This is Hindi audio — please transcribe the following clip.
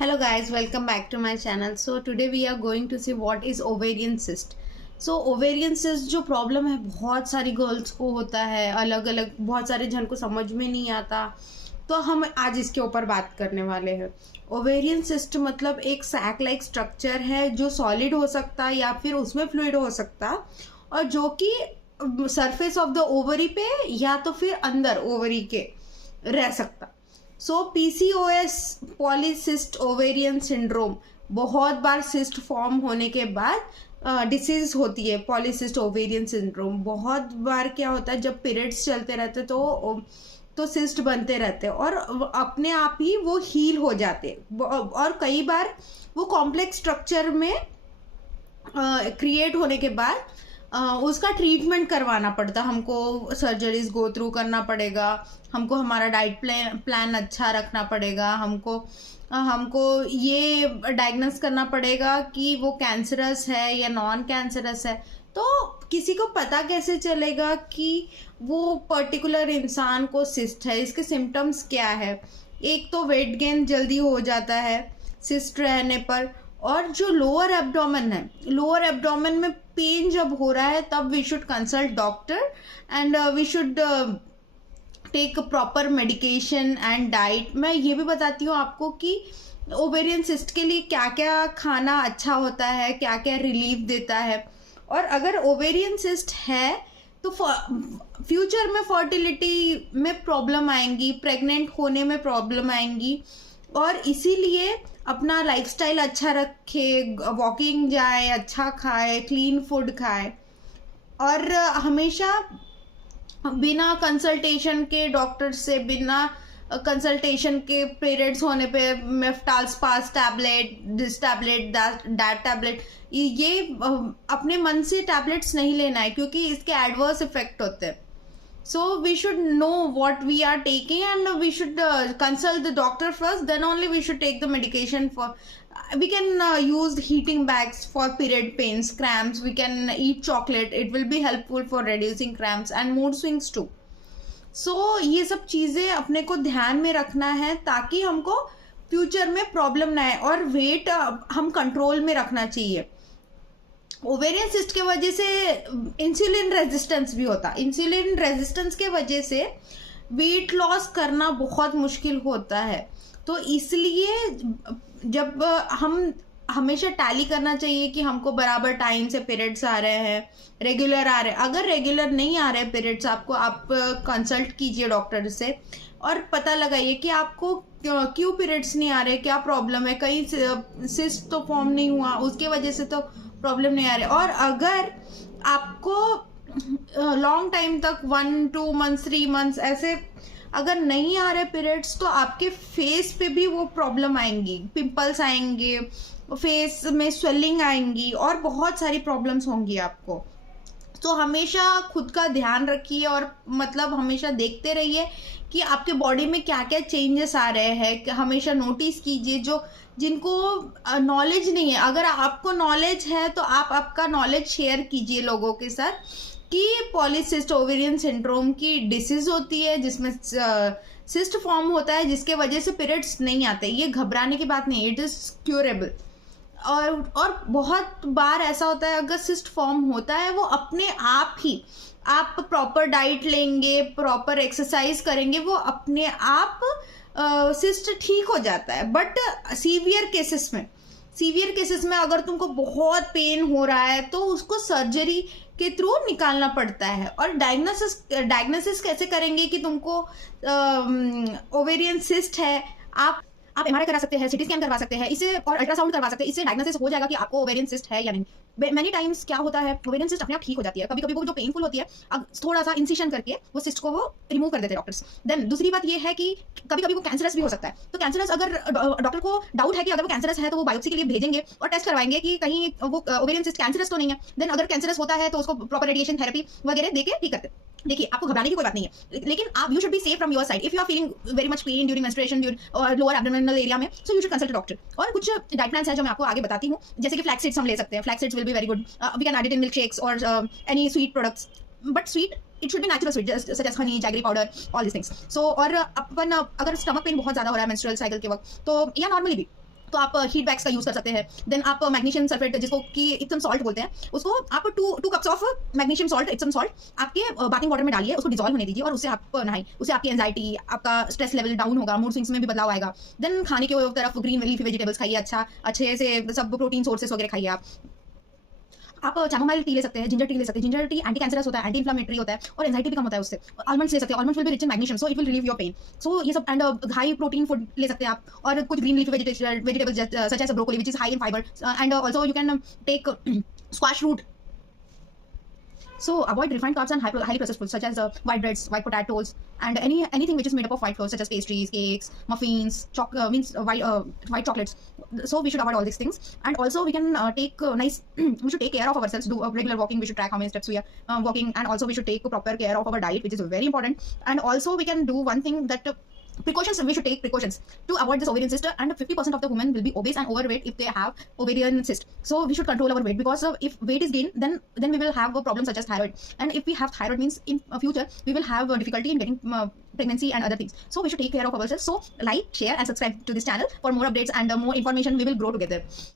Hello guys, welcome back to my channel. So today we are going to see what is ovarian cyst. So ovarian cyst जो प्रॉब्लम है बहुत सारी गर्ल्स को होता है, अलग अलग बहुत सारे जन को समझ में नहीं आता, तो हम आज इसके ऊपर बात करने वाले हैं। ओवेरियन सिस्ट मतलब एक सैक लाइक स्ट्रक्चर है जो सॉलिड हो सकता है या फिर उसमें फ्लूइड हो सकता, और जो कि सरफेस ऑफ द ओवरी पे या तो फिर अंदर ओवरी के रह सकता। सो पीसीओएस पॉलीसिस्ट ओवेरियन सिंड्रोम बहुत बार सिस्ट फॉर्म होने के बाद डिसीज होती है। पॉलीसिस्ट ओवेरियन सिंड्रोम बहुत बार क्या होता है, जब पीरियड्स चलते रहते तो सिस्ट बनते रहते और अपने आप ही वो हील हो जाते, और कई बार वो कॉम्प्लेक्स स्ट्रक्चर में क्रिएट होने के बाद उसका ट्रीटमेंट करवाना पड़ता, हमको सर्जरीज गो थ्रू करना पड़ेगा, हमको हमारा डाइट प्लान अच्छा रखना पड़ेगा, हमको ये डायग्नोस करना पड़ेगा कि वो कैंसरस है या नॉन कैंसरस है। तो किसी को पता कैसे चलेगा कि वो पर्टिकुलर इंसान को सिस्ट है? इसके सिम्टम्स क्या है? एक तो वेट गेन जल्दी हो जाता है सिस्ट रहने पर, और जो लोअर एब्डोमेन है, लोअर एब्डोमेन में पेन जब हो रहा है तब we should consult doctor and we should take proper medication and diet. मैं ये भी बताती हूँ आपको कि ओवेरियन सिस्ट के लिए क्या क्या खाना अच्छा होता है, क्या क्या रिलीफ देता है। और अगर ओवेरियन सिस्ट है तो फ्यूचर में फर्टिलिटी में प्रॉब्लम आएंगी, प्रेग्नेंट होने में प्रॉब्लम आएंगी, और इसीलिए अपना लाइफस्टाइल अच्छा रखे, वॉकिंग जाए, अच्छा खाए, क्लीन फूड खाए, और हमेशा बिना कंसल्टेशन के डॉक्टर से, बिना कंसल्टेशन के पीरियड्स होने पे Meftal Spas tablet, this tablet, that tablet, ये अपने मन से टैबलेट्स नहीं लेना है क्योंकि इसके एडवर्स इफेक्ट होते हैं। So we should know what we are taking and we should consult the doctor first, then only we should take the medication for, we can use heating bags for period pains, cramps, we can eat chocolate, it will be helpful for reducing cramps and mood swings too. So ये सब चीज़ें अपने को ध्यान में रखना है ताकि हमको फ्यूचर में प्रॉब्लम ना आए, और वेट हम कंट्रोल में रखना चाहिए। ओवेरियन सिस्ट के वजह से इंसुलिन रेजिस्टेंस भी होता, इंसुलिन रेजिस्टेंस के वजह से वेट लॉस करना बहुत मुश्किल होता है। तो इसलिए जब हम हमेशा टैली करना चाहिए कि हमको बराबर टाइम से पीरियड्स आ रहे हैं, रेगुलर आ रहे हैं। अगर रेगुलर नहीं आ रहे पीरियड्स आपको, आप कंसल्ट कीजिए डॉक्टर से और पता लगाइए कि आपको क्यों पीरियड्स नहीं आ रहे, क्या प्रॉब्लम है, कहीं सिस्ट तो फॉर्म नहीं हुआ, उसके वजह से तो प्रॉब्लम नहीं आ रही। और अगर आपको लॉन्ग टाइम तक 1-2 मंथ्स 3 मंथ्स ऐसे अगर नहीं आ रहे पीरियड्स, तो आपके फेस पे भी वो प्रॉब्लम आएंगी, पिंपल्स आएंगे, फेस में स्वेलिंग आएंगी और बहुत सारी प्रॉब्लम्स होंगी आपको। तो हमेशा खुद का ध्यान रखिए और मतलब हमेशा देखते रहिए कि आपके बॉडी में क्या क्या चेंजेस आ रहे हैं, हमेशा नोटिस कीजिए। जो जिनको नॉलेज नहीं है, अगर आपको नॉलेज है तो आप आपका नॉलेज शेयर कीजिए लोगों के साथ कि पॉलीसिस्ट ओवेरियन सिंड्रोम की डिसीज होती है जिसमें सिस्ट फॉर्म होता है जिसके वजह से पीरियड्स नहीं आते। ये घबराने की बात नहीं, इट इज़ क्यूरेबल। और बहुत बार ऐसा होता है अगर सिस्ट फॉर्म होता है वो अपने आप ही, आप प्रॉपर डाइट लेंगे, प्रॉपर एक्सरसाइज करेंगे, वो अपने आप सिस्ट ठीक हो जाता है। बट सीवियर केसेस में अगर तुमको बहुत पेन हो रहा है तो उसको सर्जरी के थ्रू निकालना पड़ता है। और डायग्नोसिस कैसे करेंगे कि तुमको ओवेरियन सिस्ट है? आप एमआरआई करा सकते हैं, सिटी स्कैन करवा सकते हैं, इससे और अल्ट्रासाउंड करवा सकते हैं, इससे डायग्नोसिस हो जाएगा कि आपको ओवेरियन सिस्ट है या नहीं। मेनी टाइम्स क्या होता है, ओवेरियन सिस्ट अपने आप ठीक हो जाती है, कभी कभी वो जो पेनफुल होती है, अब थोड़ा सा इंसिशन करके वो सिस्ट को वो रिमूव कर देते हैं डॉक्टर्स। देन दूसरी बात ये है कि कभी कभी वो कैंसरस भी हो सकता है। तो कैंसरस अगर डॉक्टर को डाउट है कि अगर वो कैंसरस है तो वो बायोप्सी के लिए भेजेंगे और टेस्ट करवाएंगे कि कहीं वो ओवेरियन सिस्ट कैंसरस तो नहीं है। देन अगर कैंसरस होता है तो उसको प्रॉपर रेडिएशन थेरेपी वगैरह देके ठीक करते हैं। देखिए, आपको घबराने की कोई बात नहीं है, लेकिन आप you should be safe from your side. If you are feeling very much pain during menstruation और लोअर एब्डोमिनल एरिया में, so you should consult doctor. और कुछ डाइट प्लान्स है जो मैं आपको आगे बताती हूँ, जैसे कि फ्लैक्स सीड्स हम ले सकते हैं, flax seeds will be very good, we can add it in milk shakes और any sweet products, but sweet it should be natural sweet such as honey, jaggery powder, all this things. So और अपन अगर स्टमक पेन बहुत ज़्यादा हो रहा है मेंस्ट्रुअल साइकिल के वक्त, तो या नॉर्मली भी तो आप हीट बैग्स का यूज़ कर सकते हैं। देन आप मैग्नीशियम सल्फेट, जिसको कि इप्सम सॉल्ट बोलते हैं, उसको आप two cups of magnesium salt, Epsom salt आपके बाथिंग वाटर में डालिए, उसको डिजॉल्व होने दीजिए और उससे आप नहाएं। उससे आपकी एंजाइटी, आपका स्ट्रेस लेवल डाउन होगा, मूड स्विंग्स में भी बदलाव आएगा। देन खाने के तरफ ग्रीन लीफी वेजिटेबल्स खाइए, अच्छे से सब प्रोटीन सोर्सेस वगैरह खाइए आप कैमोमाइल टी ले सकते हैं, जिंजर टी ले सकते हैं। जिंजर टी एंटी कैंसरस होता है, एंटी इन्फ्लेमेटरी होता है और एंजाइटी भी कम होता है उससे। आलमंड्स ले सकते हैं, almonds will be rich in magnesium, so it will relieve your pain. So ये सब एंड हाई प्रोटीन फूड ले सकते हैं आप, और कुछ green leafy vegetables such as broccoli which is high in fibre, and also you can take squash root. So avoid refined carbs and highly processed foods such as white breads, white potatoes, and anything which is made up of white flour such as pastries, cakes, muffins, white chocolates. So we should avoid all these things. And also we can take we should take care of ourselves. Do regular walking. We should track how many steps we are walking, and also we should take proper care of our diet, which is very important. And also we can do one thing that. Precautions, we should take precautions to avoid this ovarian cyst, and 50% of the women will be obese and overweight if they have ovarian cyst. So we should control our weight, because if weight is gained, then we will have a problem such as thyroid, and if we have thyroid means in future we will have difficulty in getting pregnancy and other things. So we should take care of ourselves. So like, share and subscribe to this channel for more updates and more information. We will grow together.